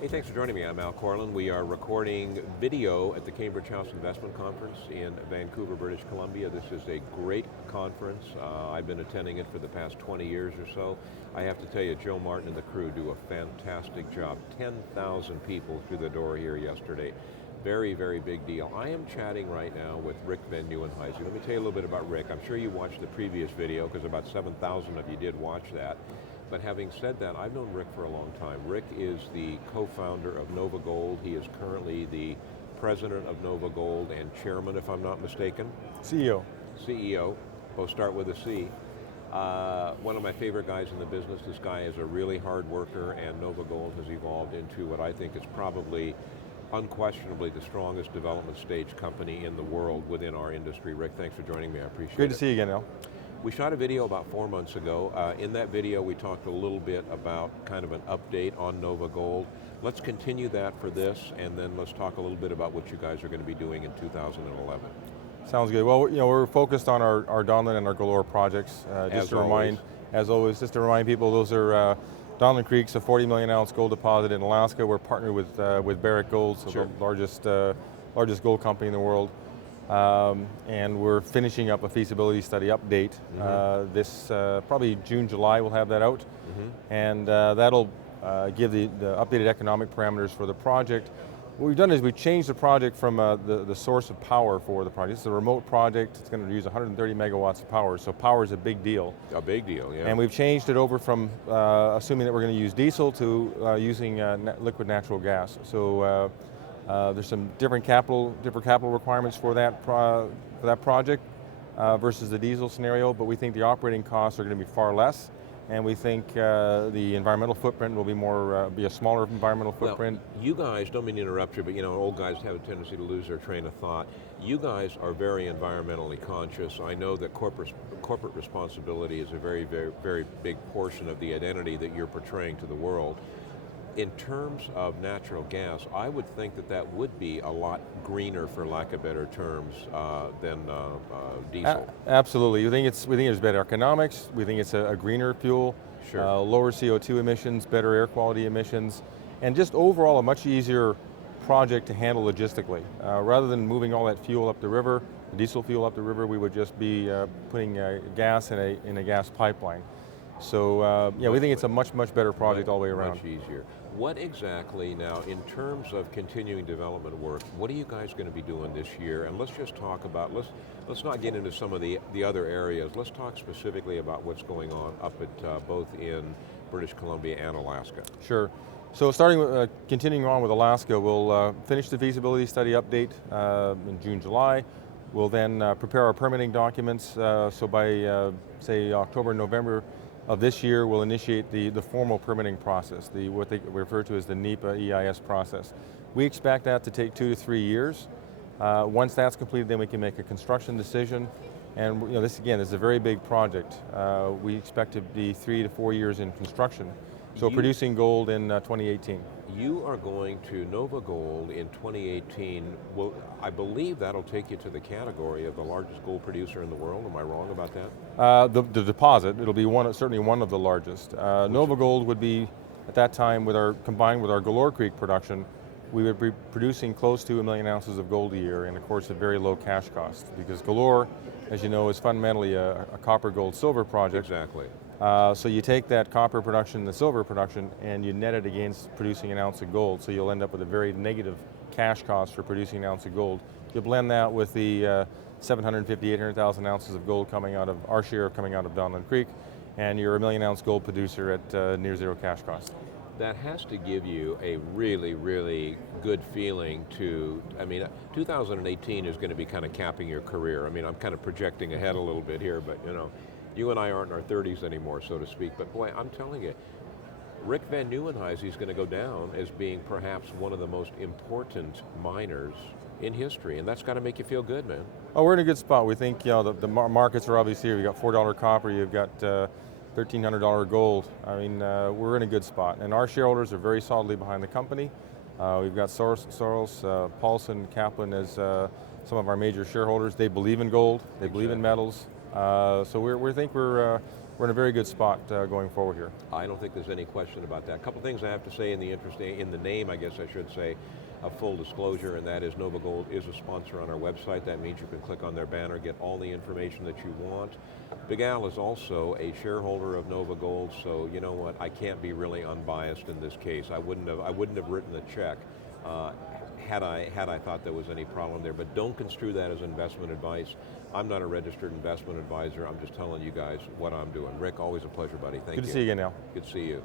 Hey, thanks for joining me. I'm Al Korelin. We are recording video at the Cambridge House Investment Conference in Vancouver, British Columbia. This is a great conference. I've been attending it for the past 20 years or so. I have to tell you, Joe Martin and the crew do a fantastic job. 10,000 people through the door here yesterday. Very, very big deal. I am chatting right now with Rick Van Nieuwenhuyse. Let me tell you a little bit about Rick. I'm sure you watched the previous video because about 7,000 of you did watch that. But having said that, I've known Rick for a long time. Rick is the co-founder of NovaGold. He is currently the president of NovaGold and chairman, if I'm not mistaken. CEO. CEO, both start with a C. One of my favorite guys in the business. This guy is a really hard worker, and NovaGold has evolved into what I think is probably unquestionably the strongest development stage company in the world within our industry. Rick, thanks for joining me, I appreciate it. Good to see you again, Al. We shot a video about 4 months ago. In that video, we talked a little bit about kind of an update on NovaGold. Let's continue that for this, and then let's talk a little bit about what you guys are going to be doing in 2011. Sounds good. Well, we're focused on our Donlin and our Galore projects. As always, just to remind people, those are Donlin Creek's a 40 million ounce gold deposit in Alaska. We're partnered with Barrick Gold, so Sure. the largest gold company in the world. And we're finishing up a feasibility study update. This probably June, July, we'll have that out. And that'll give the updated economic parameters for the project. What we've done is we've changed the project from the source of power for the project. It's a remote project. It's going to use 130 megawatts of power, so power is a big deal. A big deal, yeah. And we've changed it over from assuming that we're going to use diesel to using liquid natural gas. So there's some different capital requirements for that project versus the diesel scenario, but we think the operating costs are going to be far less, and we think the environmental footprint will be a smaller environmental footprint. Well, you guys, don't mean to interrupt you, but old guys have a tendency to lose their train of thought. You guys are very environmentally conscious. I know that corporate responsibility is a very, very, very big portion of the identity that you're portraying to the world. In terms of natural gas, I would think that would be a lot greener, for lack of better terms, than diesel. Absolutely. We think it's better economics. We think it's a greener fuel, Sure. Lower CO2 emissions, better air quality emissions, and just overall a much easier project to handle logistically. Rather than moving all that fuel up the river, diesel fuel up the river, we would just be putting gas in a gas pipeline. So we think it's a much better project all the way around. Much easier. What exactly now, in terms of continuing development work, what are you guys going to be doing this year? And let's just talk about, let's not get into some of the other areas. Let's talk specifically about what's going on up at both in British Columbia and Alaska. Sure. So continuing on with Alaska, we'll finish the feasibility study update in June, July. We'll then prepare our permitting documents. So by say October, November of this year, we'll initiate the formal permitting process, what they refer to as the NEPA EIS process. We expect that to take 2 to 3 years. Once that's completed, then we can make a construction decision. And this is a very big project. We expect to be 3 to 4 years in construction. So producing gold in 2018. You are going to NovaGold in 2018. Well, I believe that'll take you to the category of the largest gold producer in the world. Am I wrong about that? The deposit, it'll be certainly one of the largest. NovaGold would be, at that time, combined with our Galore Creek production, we would be producing close to 1 million ounces of gold a year, and of course at very low cash cost, because Galore, as you know, is fundamentally a copper, gold, silver project. Exactly. So you take that copper production, the silver production, and you net it against producing an ounce of gold, so you'll end up with a very negative cash cost for producing an ounce of gold. You blend that with the 750, 800,000 ounces of gold coming out of our share coming out of Donlin Creek, and you're a 1 million ounce gold producer at near zero cash cost. That has to give you a really, really good feeling 2018 is going to be kind of capping your career. I mean, I'm kind of projecting ahead a little bit here, but you and I aren't in our 30s anymore, so to speak, but boy, I'm telling you, Rick Van Nieuwenhuyse is going to go down as being perhaps one of the most important miners in history, and that's got to make you feel good, man. Oh, we're in a good spot. We think the markets are obviously here. You've got $4 copper, you've got $1,300 gold. I mean, we're in a good spot, and our shareholders are very solidly behind the company. We've got Soros, Paulson, Kaplan as some of our major shareholders. They believe in gold, they believe in metals. So we think we're we're in a very good spot going forward here. I don't think there's any question about that. A couple things I have to say in the name, I guess I should say, of full disclosure, and that is NovaGold is a sponsor on our website. That means you can click on their banner, get all the information that you want. Big Al is also a shareholder of NovaGold, so you know what, I can't be really unbiased in this case. I wouldn't have written the check had I thought there was any problem there, but don't construe that as investment advice. I'm not a registered investment advisor, I'm just telling you guys what I'm doing. Rick, always a pleasure, buddy. Thank you. Good to see you again, Al. Good to see you.